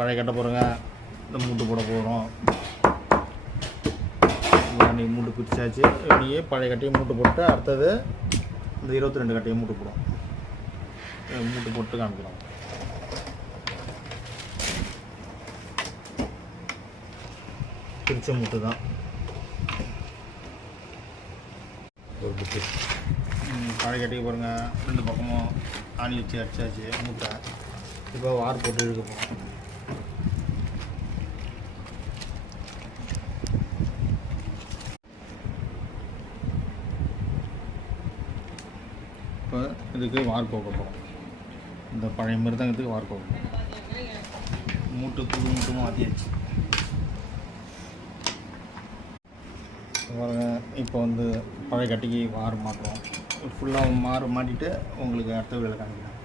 பழைய கட்ட போகிறோங்க. இந்த மூட்டு போட போகிறோம். இன்றைக்கி மூட்டு பிரிச்சாச்சு. இன்றைக்கி பழைய கட்டையும் மூட்டு போட்டு அடுத்தது இந்த 22 கட்டையும் மூட்டு போடும். மூட்டு போட்டு காமிக்கிறோம். பிரிச்ச மூட்டு தான் ஒரு புக்கு. பழைய கட்டிக்கு பாருங்கள், 2 பக்கமும் ஆணி வச்சு அடிச்சாச்சு மூட்டை. இப்போ வார் போட்டு இழுக்க போகிறோம். இப்போ இதுக்கு வார் கோக்க போகிறோம். இந்த பழைய மிருதங்கத்துக்கு வார் கோக்க போகிறோம். மூட்டு புது மூட்டு மாற்றியாச்சு பாருங்க. இப்போ வந்து பழைய கட்டிக்கு வார் மாட்டுறோம். ஃபுல்லாக மாட்டிட்டு உங்களுக்கு அடுத்த வேலை காமிக்கிறேன்.